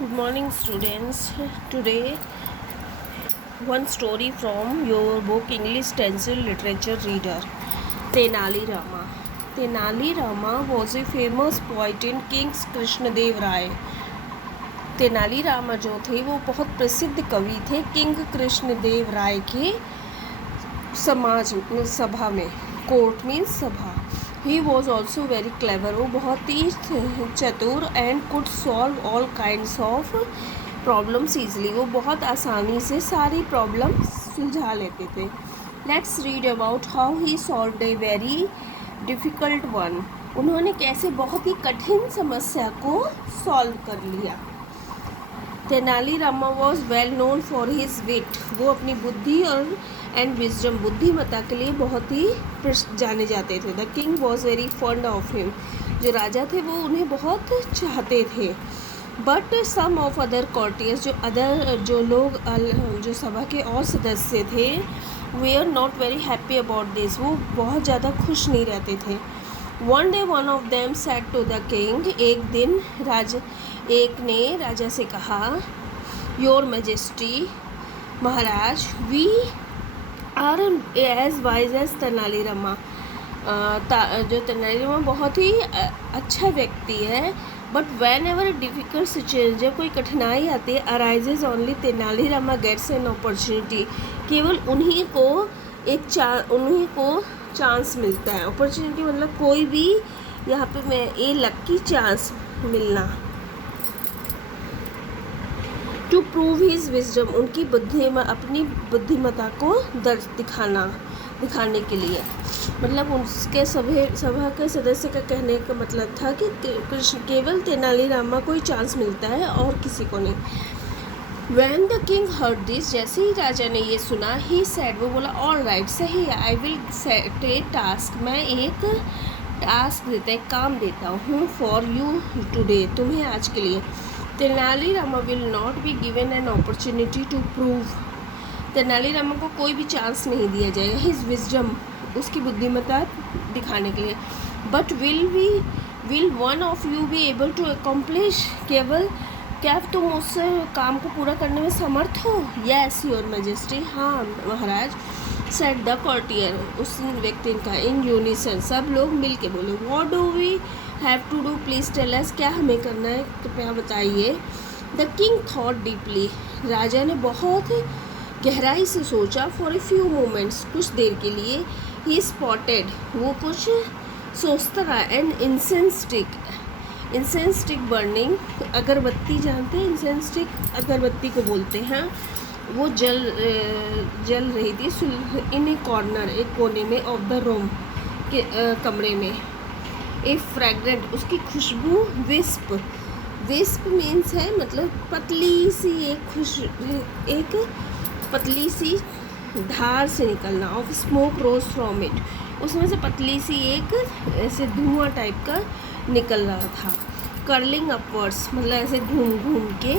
Good morning, students. Today, one story from your book English Stencil Literature Reader. Tenali Rama. Tenali Rama was a famous poet in King's Krishnadev Rai. Tenali Rama जो थे वो बहुत प्रसिद्ध कवि थे king Krishnadeva राय के समाज सभा में. कोर्ट मीन्स सभा. He was also very clever. वो बहुत ही चतुर and could solve all kinds of problems easily. वो बहुत आसानी से सारी प्रॉब्लम सुलझा लेते थे. Let's read about how he solve a very difficult one. उन्होंने कैसे बहुत ही कठिन समस्या को सॉल्व कर लिया. Tenali Rama was well known for his wit. वो अपनी बुद्धि और एंड विजडम बुद्धिमत्ता के लिए बहुत ही जाने जाते थे. The king was very fond of him. जो राजा थे वो उन्हें बहुत चाहते थे. But some of other courtiers जो लोग जो सभा के और सदस्य थे वे are not very happy about this. वो बहुत ज़्यादा खुश नहीं रहते थे. One day one of them said to the king. एक दिन एक ने राजा से कहा, योर मैजेस्टी, महाराज, we are as wise as Tenali Rama. जो तेनाली रामा बहुत ही अच्छा व्यक्ति है. But whenever difficult situation, जब कोई कठिनाई आती है, arises only Tenali Rama gets an opportunity. केवल उन्हीं को चांस मिलता है. अपॉर्चुनिटी मतलब कोई भी यहाँ पे मैं ये लक्की चांस मिलना. टू प्रूव हिज विजडम, उनकी अपनी बुद्धिमत्ता को दिखाने के लिए. मतलब उसके सभा के सदस्य का कहने का मतलब था कि केवल तेनाली रामा को ही चांस मिलता है और किसी को नहीं. When the king heard this, जैसे ही राजा ने ये सुना, he said, वो बोला, ऑल राइट, सही है, I will set A task, मैं एक टास्क देता, एक काम देता हूँ, फॉर यू टुडे, तुम्हें आज के लिए. Tenali Rama will not be given an opportunity to prove. Tenali Rama को कोई भी चांस नहीं दिया जाएगा हिज विजडम, उसकी बुद्धिमत्ता दिखाने के लिए. But will one of you be able to accomplish, केवल क्या तुम उस काम को पूरा करने में समर्थ हो. येस योर मैजेस्टी, हाँ महाराज. सेड द कॉर्टियर, उस व्यक्ति का. इन यूनिसन, सब लोग मिल के बोले. What do we have to do, please tell us, क्या हमें करना है, कृपया बताइए. द किंग थॉट डीपली, राजा ने बहुत गहराई से सोचा. फॉर ए फ्यू मोमेंट्स, कुछ देर के लिए. ही स्पॉटेड, वो कुछ सोचता रहा. एंड इंसेंस स्टिक बर्निंग, अगरबत्ती जानते हैं, इंसेंस स्टिक अगरबत्ती को बोलते हैं. वो जल रही थी इन ए कॉर्नर, एक कोने में, ऑफ द रूम के कमरे में. ए फ्रैग्रेंट, उसकी खुशबू. विस्प मीन्स है मतलब पतली सी एक पतली सी धार से निकलना. Of smoke rose from it, उसमें से पतली सी एक ऐसे धुआं टाइप का निकल रहा था. कर्लिंग अपवर्ड्स, मतलब ऐसे घूम घूम के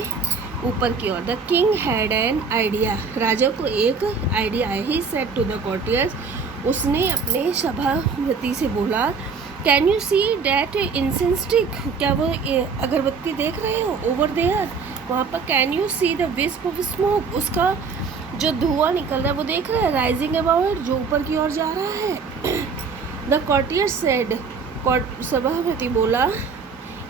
ऊपर की ओर. The king had an idea, राजा को एक आइडिया है. He said to the courtiers, उसने अपने सभापति से बोला, can you see that incense stick, क्या वो अगरबत्ती देख रहे हो, ओवर देयर, वहाँ पर. Can you see the wisp of smoke, उसका जो धुआं निकल रहा है वो देख रहे हैं, राइजिंग अबाउट, जो ऊपर की ओर जा रहा है. द कॉर्टियर सेड, सभापति बोला,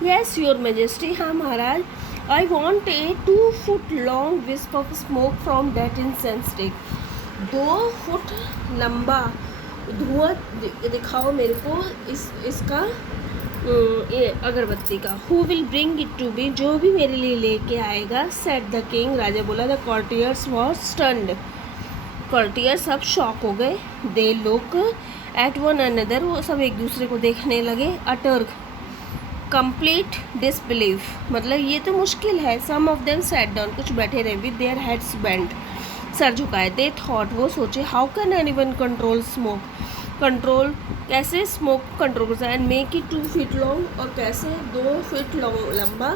येस योर मैजेस्टी, हाँ महाराज. I want a 2 foot long wisp of smoke from that incense stick. 2 foot लंबा धुआं दिखाओ मेरे को इसका ये अगरबत्ती का. Who will bring it to be, जो भी मेरे लिए लेके आएगा. सेड द किंग, राजा बोला. द कॉर्टियर्स वॉज स्टन्ड, कॉर्टियर सब शॉक हो गए. They look at one another, वो सब एक दूसरे को देखने लगे. अटर कंप्लीट डिसबिलीफ, मतलब ये तो मुश्किल है. सम ऑफ देम सैट डाउन, कुछ बैठे रहे. With their heads bent, sir झुकाए. दे थॉट, वो सोचे, how can anyone control smoke, control कैसे स्मोक कंट्रोल कर सकते हैं. And make it 2 feet long, और कैसे 2 फीट लंबा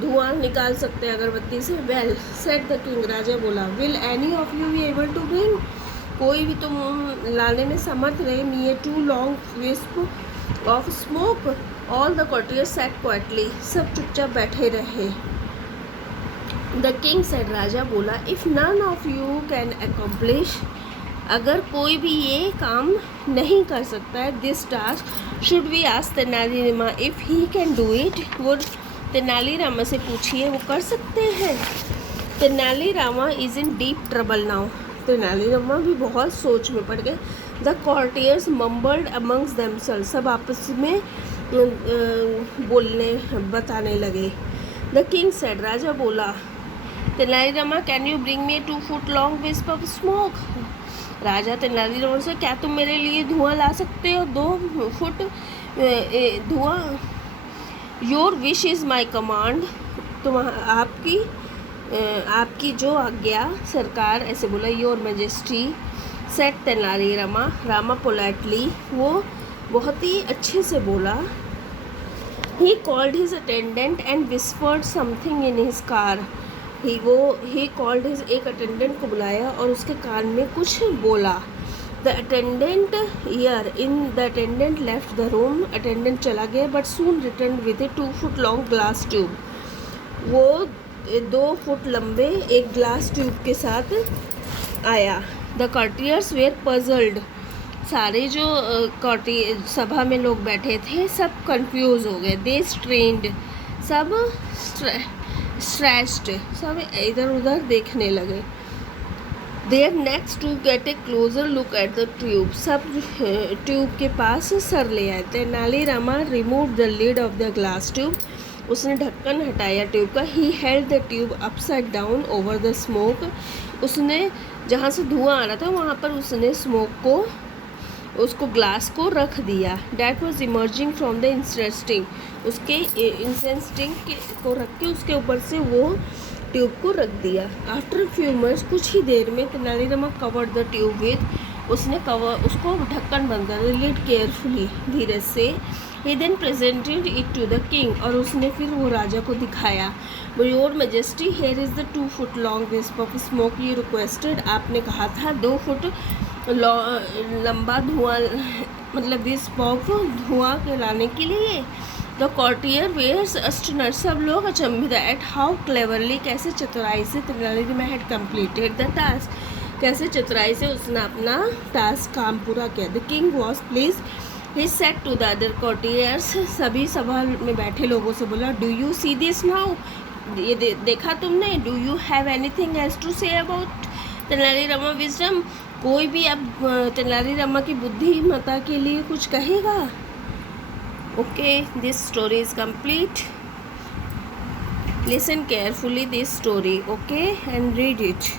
धुआं निकाल सकते हैं अगरबत्ती से. वेल सेड द किंग, राजा बोला, will any of you be able to bring, कोई भी तुम लाने में समर्थ रहे. Me a 2 long wisp of smoke all the courtiers sat quietly, सब चुपचाप बैठे रहे. द किंग सेड, राजा बोला, if none of you can accomplish, अगर कोई भी ये काम नहीं कर सकता है, this task, should we ask Tenalirama if he can do it, वो तेनालीरामा से पूछिए वो कर सकते हैं. Tenalirama is in deep trouble now, Tenalirama भी बहुत सोच में पड़ गए. The courtiers mumbled amongst themselves, सब आपस में बोलने बताने लगे. द किंग सेड, राजा बोला, Tenali Rama can you bring me 2 foot long wisp of smoke, राजा तेनालीरामा से, क्या तुम मेरे लिए धुआं ला सकते हो, 2 फुट धुआं. Your wish is my command, तुम आपकी जो आज्ञा सरकार, ऐसे बोला. Your majesty set Tenali Rama, Rama politely, वो बहुत ही अच्छे से बोला. He called his attendant and whispered something in his car, he called his, एक अटेंडेंट को बुलाया और उसके कान में कुछ बोला. The attendant left the room, attendant चला गया, but soon return with A 2 foot long glass tube, वो 2 फुट लंबे एक ग्लास ट्यूब के साथ आया. द courtiers वेयर पजल्ड, सारे जो सभा में लोग बैठे थे सब कंफ्यूज हो गए. दे स्ट्रेन्ड, सब स्ट्रेस्ड, सब इधर उधर देखने लगे. There next to get a closer look at the tube, सब ट्यूब के पास सर ले आए. Tenalirama remove the lid off the glass tube, उसने ढक्कन हटाया ट्यूब का. He held the tube upside down over the smoke, उसने जहाँ से धुआं आ रहा था वहाँ पर उसने स्मोक को, उसको ग्लास को रख दिया. That was emerging from the incense stick, उसके इंसेंस्टिंग को रख के उसके ऊपर से वो ट्यूब को रख दिया. आफ्टर फ्यू मिनट्स, कुछ ही देर में, Tenali Rama covered the tube with, उसने उसको ढक्कन बंद कर दिया. लिड केयरफुली, धीरे से. He then presented it to the king, और उसने फिर वो राजा को दिखाया. Your majesty, here is the 2 foot long wisp of smoke you requested, आपने कहा था 2 फुट लंबा धुआं, मतलब विस्प ऑफ धुआं के लाने के लिए. द courtier वेयर्स अस्टनर, सब लोग अचंभित. एट हाउ क्लेवरली, कैसे चतुराई से Tenalirama had completed the task, कैसे चतुराई से उसने अपना टास्क काम पूरा किया. The king was please, he said to the other courtiers, सभी सभा में बैठे लोगों से बोला, do you see this now, ये देखा तुमने. Do you have anything else to say about Tenalirama wisdom, कोई भी अब तेनालीरामा की बुद्धिमत्ता के लिए कुछ कहेगा. Okay, this story is complete. Listen carefully this story, okay, and read it.